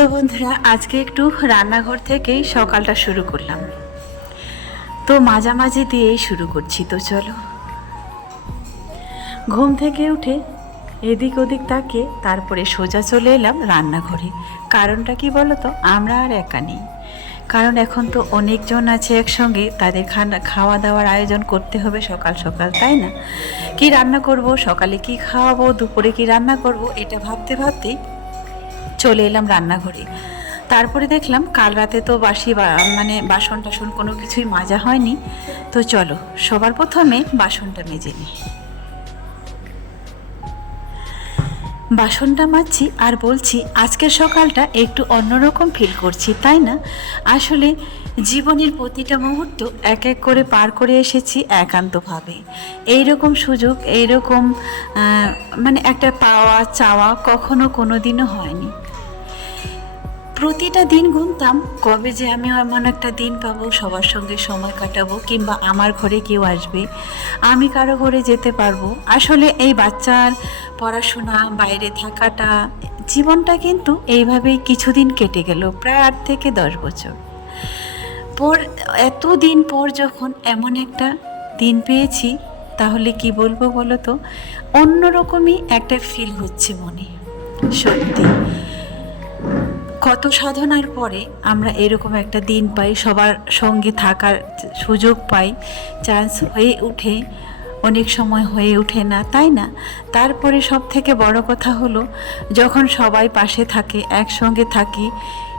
তো বন্ধুরা, আজকে একটু রান্নাঘর থেকেই সকালটা শুরু করলাম। তো মাঝামাঝি দিয়েই শুরু করছি, তো চলো। ঘুম থেকে উঠে এদিক ওদিক তাকে তারপরে সোজা চলে এলাম রান্নাঘরে। কারণটা কি বলো তো আমরা আর একা নেই। কারণ এখন তো অনেকজন আছে একসঙ্গে, তাদের খানা খাওয়া দাওয়ার আয়োজন করতে হবে সকাল সকাল, তাই না? কি রান্না করব, সকালে কি খাওয়াবো, দুপুরে কি রান্না করব, এটা ভাবতে ভাবতেই চলে এলাম রান্নাঘরে। তারপরে দেখলাম কাল রাতে তো বাসি মানে বাসন টাসন কোনো কিছুই মাজা হয়নি। তো চলো, সবার প্রথমে বাসনটা মেজে নিই। বাসনটা মাজছি আর বলছি, আজকের সকালটা একটু অন্যরকম ফিল করছি, তাই না? আসলে জীবনের প্রতিটা মুহূর্ত এক এক করে পার করে এসেছি একান্তভাবে। এইরকম সুযোগ, এইরকম মানে একটা পাওয়া, চাওয়া কখনো কোনো দিনও হয়নি। প্রতিটা দিন গুনতাম, কবে যে আমি এমন একটা দিন পাবো, সবার সঙ্গে সময় কাটাবো, কিংবা আমার ঘরে কেউ আসবে, আমি কারও ঘরে যেতে পারব। আসলে এই বাচ্চার পড়াশোনা, বাইরে থাকাটা, জীবনটা কিন্তু এইভাবেই কিছুদিন কেটে গেল, প্রায় আট থেকে দশ বছর। পর এতদিন পর যখন এমন একটা দিন পেয়েছি, তাহলে কি বলব বলো তো অন্যরকমই একটা ফিল হচ্ছে মনে। সত্যি। কত সাধনার পরে আমরা এরকম একটা দিন পাই, সবার সঙ্গে থাকার সুযোগ পাই চান্স হয়ে উঠে অনেক সময় হয়ে ওঠে না, তাই না? তারপরে সব থেকে বড় কথা হলো, যখন সবাই পাশে থাকে, একসঙ্গে থাকি,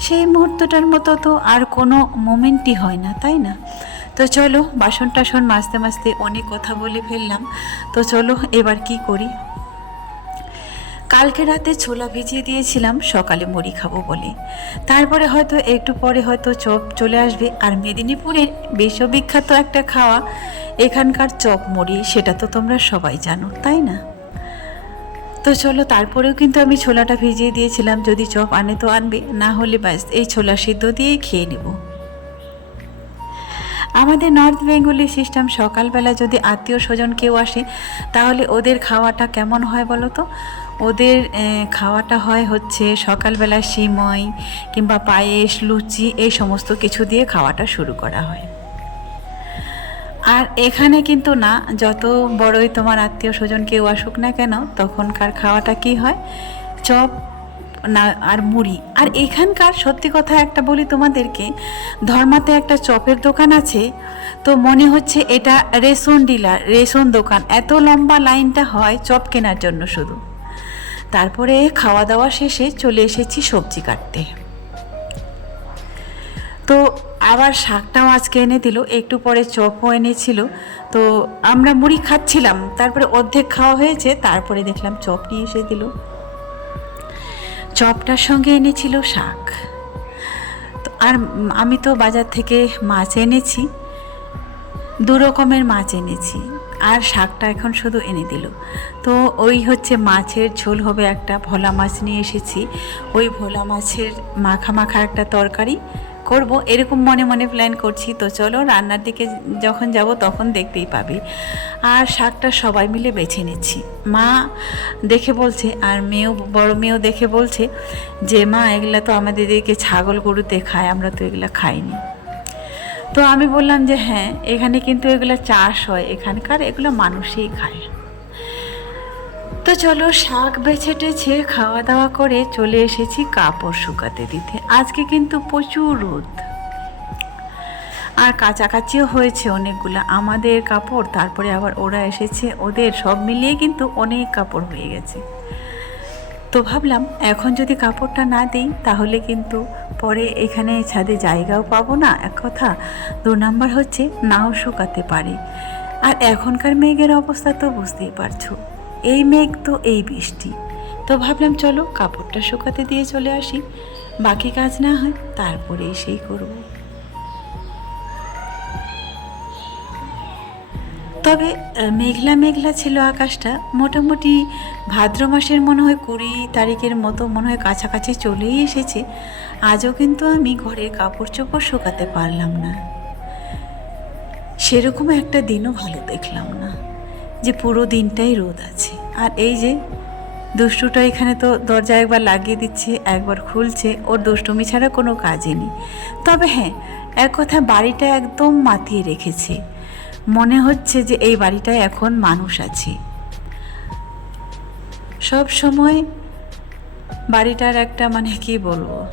সেই মুহূর্তটার মতো তো আর কোনো মোমেন্টই হয় না, তাই না? তো চলো বাসন টাসন মাজতে মাজতে অনেক কথা বলে ফেললাম। তো চলো, এবার কি করি? কালকে রাতে ছোলা ভিজিয়ে দিয়েছিলাম, সকালে মুড়ি খাব বলে। তারপরে হয়তো একটু পরে হয়তো চপ চলে আসবে। আর মেদিনীপুরের বিশ্ববিখ্যাত একটা খাওয়া, এখানকার চপ মুড়ি, সেটা তো তোমরা সবাই জানো, তাই না? তো চলো, তারপরেও কিন্তু আমি ছোলাটা ভিজিয়ে দিয়েছিলাম, যদি চপ আনে তো আনবে, না হলে ব্যাস, এই ছোলা সিদ্ধ দিয়েই খেয়ে নেব। আমাদের নর্থ বেঙ্গলি সিস্টেম সকালবেলা যদি আত্মীয় স্বজন কেউ আসে, তাহলে ওদের খাওয়াটা কেমন হয় বলো তো? ওদের খাওয়াটা হয় হচ্ছে সকালবেলা সিমই কিংবা পায়েস, লুচি এই সমস্ত কিছু দিয়ে খাওয়াটা শুরু করা হয়। আর এখানে কিন্তু না, যত বড়ই তোমার আত্মীয় স্বজন কেউ আসুক না কেন, তখনকার খাওয়াটা কি হয়? চপ না, আর মুড়ি। আর এখানকার সত্যি কথা একটা বলি তোমাদেরকে, ধর্মাতে একটা চপের দোকান আছে, তো মনে হচ্ছে এটা রেশন ডিলার, রেশন দোকান। এত লম্বা লাইনটা হয় চপ কেনার জন্য শুধু। তারপরে খাওয়া দাওয়া শেষে চলে এসেছি সবজি কাটতে। তো আবার শাকটাও আজকে এনে দিল, একটু পরে চপও এনেছিল। তো আমরা মুড়ি খাচ্ছিলাম, তারপরে অর্ধেক খাওয়া হয়েছে, তারপরে দেখলাম চপ নিয়ে এসে দিল। চপটার সঙ্গে এনেছিল শাক। আর আমি তো বাজার থেকে মাছ এনেছি, দু রকমের মাছ এনেছি। আর শাকটা এখন শুধু এনে দিল। তো ওই হচ্ছে মাছের ঝোল হবে একটা, ভোলা মাছ নিয়ে এসেছি। ওই ভোলা মাছের মাখা মাখা একটা তরকারি করব। এরকম মনে মনে প্ল্যান করছি। তো চলো রান্নার দিকে যখন যাব তখন দেখতেই পাবি। আর শাকটা সবাই মিলে বেছে নিচ্ছি। মা দেখে বলছে, আর মেয়েও, বড় মেয়েও দেখে বলছে যে, মা, এগুলা তো আমাদের দিকে ছাগল গরুতে খায়, আমরা তো এগুলা খাইনি। তো আমি বললাম যে হ্যাঁ এখানে কিন্তু এগুলো চাষ হয়, এখানকার এগুলো মানুষই খায়। তো চলো শাক বেছে টেছে খাওয়া দাওয়া করে চলে এসেছি কাপড় শুকাতে দিতে। আজকে কিন্তু প্রচুর রোদ। আর কাছাকাছিও হয়েছে অনেকগুলো আমাদের কাপড়, তারপরে আবার ওরা এসেছে, ওদের সব মিলিয়ে কিন্তু অনেক কাপড় হয়ে গেছে। তো ভাবলাম, এখন যদি কাপড়টা না দিই, তাহলে কিন্তু পরে এখানে ছাদে জায়গাও পাবো না। এক কথা, দু নাম্বার হচ্ছে নাও শুকাতে পারে। আর এখনকার মেঘের অবস্থা তো বুঝতেই পারছ। এই মেঘ তো এই বৃষ্টি। তো ভাবলাম চলো, কাপড়টা শুকাতে দিয়ে চলে আসি। বাকি কাজ না হয় তারপরে সেই করব। তবে মেঘলা মেঘলা ছিল আকাশটা। মোটামুটি ভাদ্র মাসের মনে হয় কুড়ি তারিখের মতো মনে হয় কাছাকাছি চলেই এসেছে। আজও কিন্তু আমি ঘরের কাপড় চোপড় শুকাতে পারলাম না। সেরকম একটা দিনও ভালো দেখলাম না, যে পুরো দিনটাই রোদ আছে। আর এই যে, দুষ্টুটা এখানে তো দরজা একবার লাগিয়ে দিচ্ছে, একবার খুলছে, ওর দুষ্টুমি ছাড়া কোনো কাজই নেই। তবে হ্যাঁ এক কথা বাড়িটা একদম মাতিয়ে রেখেছে। মনে হচ্ছে যে এই বাড়িটায় এখন মানুষ আছে। সব সময় বাড়িটার একটা মানে কি বলব?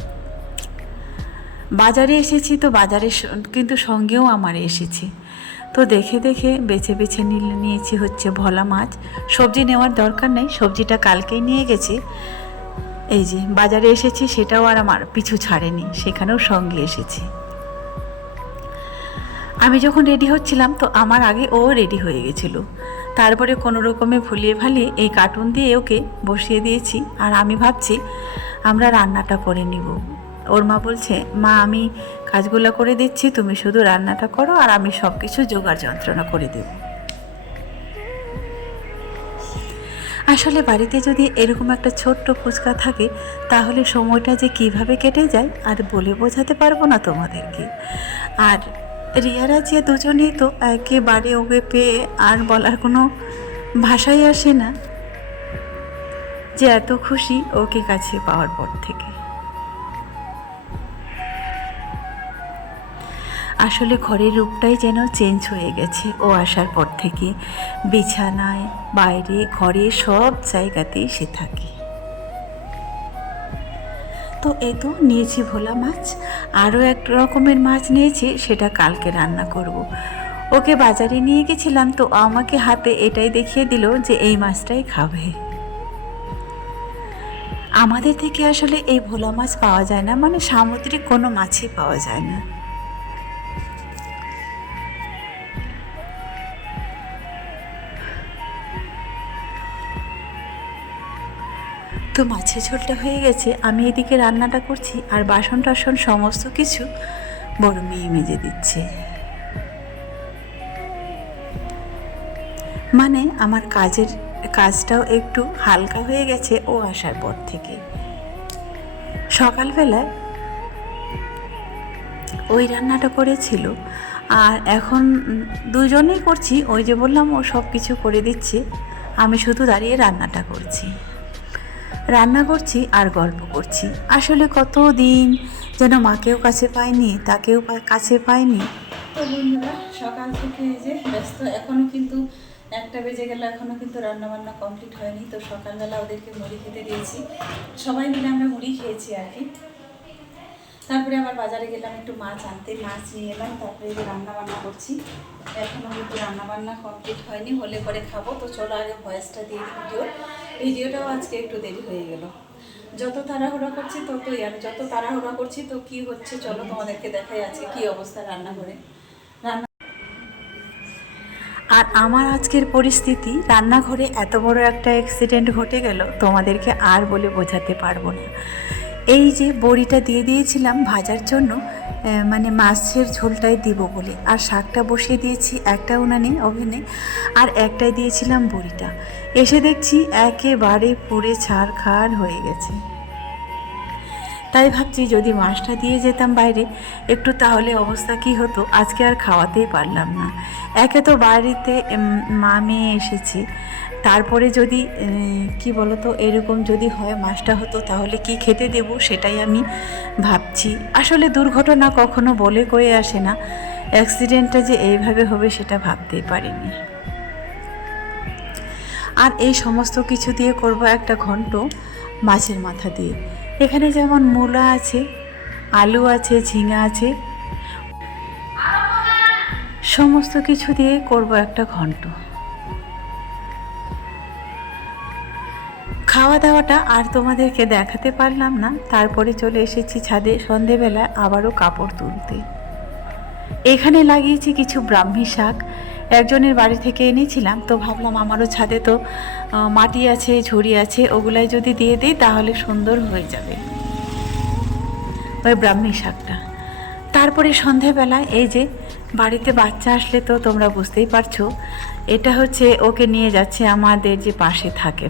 বাজারে এসেছি তো বাজারে কিন্তু সঙ্গেও আমার এসেছি। তো দেখে দেখে বেছে বেছে নিলে, নিয়েছি হচ্ছে ভোলা মাছ। সবজি নেওয়ার দরকার নেই, সবজিটা কালকেই নিয়ে গেছে। এই যে বাজারে এসেছি, সেটাও আর আমার পিছু ছাড়েনি, সেখানেও সঙ্গে এসেছি। আমি যখন রেডি হচ্ছিলাম, তো আমার আগে ও রেডি হয়ে গেছিল। তারপরে কোনো রকমে ভুলিয়ে ভালিয়ে এই কার্টুন দিয়ে ওকে বসিয়ে দিয়েছি। আর আমি ভাবছি, আমরা রান্নাটা করে নিব। ওর মা বলছে, মা, আমি কাজগুলো করে দিচ্ছি, তুমি শুধু রান্নাটা করো, আর আমি সব কিছু জোগাড় যন্ত্রণা করে দেব। আসলে বাড়িতে যদি এরকম একটা ছোট্ট ফুচকা থাকে, তাহলে সময়টা যে কীভাবে কেটে যায়, আর বলে বোঝাতে পারব না তোমাদেরকে। আর রিয়ারা যে দুজনেই তো একেবারে ওকে পেয়ে আর বলার কোনো ভাষাই আসে না, যে এত খুশি ওকে কাছে পাওয়ার পর থেকে। আসলে ঘরের রূপটাই যেন চেঞ্জ হয়ে গেছে ও আসার পর থেকে। বিছানায়, বাইরে, ঘরে সব জায়গাতেই সে থাকে। তো এই তো নিয়েছি ভোলা মাছ। আরও এক রকমের মাছ নিয়েছি, সেটা কালকে রান্না করব। ওকে বাজারে নিয়ে গেছিলাম তো আমাকে হাতে এটাই দেখিয়ে দিল যে এই মাছটাই খাবে। আমাদের থেকে আসলে এই ভোলা মাছ পাওয়া যায় না মানে সামুদ্রিক কোনো মাছই পাওয়া যায় না। তো মাছের ঝোলটা হয়ে গেছে, আমি এদিকে রান্নাটা করছি আর বাসন টাসন সমস্ত কিছু বড় মেয়ে মেজে দিচ্ছে। মানে আমার কাজের কাজটাও একটু হালকা হয়ে গেছে ও আসার পর থেকে। সকালবেলায় ওই রান্নাটা করেছিল আর এখন দুজনেই করছি, ওই যে বললাম ও সব কিছু করে দিচ্ছে, আমি শুধু দাঁড়িয়ে রান্নাটা করছি। রান্না করছি আর গল্প করছি। আসলে কত দিন যেন মাকেও কাছে পাইনি, তাকেও কাছে পাইনি। তো বন্ধুরা, সকাল থেকে যে ব্যস্ত, এখনও কিন্তু একটা বেজে গেল, এখনও কিন্তু রান্না বান্না কমপ্লিট হয়নি। তো সকালবেলা ওদেরকে মুড়ি খেতে দিয়েছি। সবাই মিলে আমরা মুড়ি খেয়েছি আর কি। তারপরে আবার বাজারে গেলাম একটু মাছ আনতে, মাছ নিয়ে এলাম, তারপরে রান্না বান্না করছি। এখনও কিন্তু রান্না বান্না কমপ্লিট হয়নি, হলে পরে খাব। তো চলো আগে ভয়েসটা দিয়ে দিই ভিডিওটাও আজকে একটু দেরি হয়ে গেল। যত তাড়াহুড়া করছি ততই, আর যত তাড়াহুড়া করছি তো কি হচ্ছে চলো তোমাদেরকে দেখাই আছে কি অবস্থা রান্না করে রান্না আর আমার আজকের পরিস্থিতি, রান্নাঘরে এত বড় একটা অ্যাক্সিডেন্ট ঘটে গেল, তোমাদেরকে আর বলে বোঝাতে পারব না। এই যে বড়িটা দিয়ে দিয়েছিলাম ভাজার জন্য মানে মাছের ঝোলটাই দিব বলে। আর শাকটা বসিয়ে দিয়েছি একটা উনানে ওভেনে, আর একটাই দিয়েছিলাম বড়িটা। এসে দেখছি একেবারে পুড়ে ছাড় খাড় হয়ে গেছে। তাই ভাবছি যদি মাছটা দিয়ে যেতাম বাইরে, একটু তাহলে অবস্থা কি হতো? আজকে আর খাওয়াতেই পারলাম না। একে তো বাড়িতে মা মেয়ে এসেছি। তারপরে যদি কি বলতো, এরকম যদি হয় মাছটা হতো, তাহলে কি খেতে দেব সেটাই আমি ভাবছি। আসলে দুর্ঘটনা কখনো বলে কয়ে আসে না। অ্যাক্সিডেন্টটা যে এইভাবে হবে সেটা ভাবতেই পারিনি। আর এই সমস্ত কিছু দিয়ে করব একটা ঘন্ট মাছের মাথা দিয়ে। এখানে যেমন মূলা আছে, আলু আছে, ঝিঙা আছে, সমস্ত কিছু দিয়ে করব একটা ঘন্ট। খাওয়া দাওয়াটা আর তোমাদেরকে দেখাতে পারলাম না। তারপরে চলে এসেছি ছাদে সন্ধেবেলা আবারও কাপড় তুলতে। এখানে লাগিয়েছি কিছু ব্রাহ্মী শাক। একজনের বাড়ি থেকে এনেছিলাম, তো ভাবলাম আমারও ছাদে তো মাটি আছে, ঝুড়ি আছে, ওগুলাই যদি দিয়ে দিই তাহলে সুন্দর হয়ে যাবে। ওই ব্রাহ্মী শাকটা। তারপরে সন্ধেবেলায় এই যে বাড়িতে বাচ্চা আসলে তো তোমরা বুঝতেই পারছ, এটা হচ্ছে ওকে নিয়ে যাচ্ছে আমাদের যে পাশে থাকে।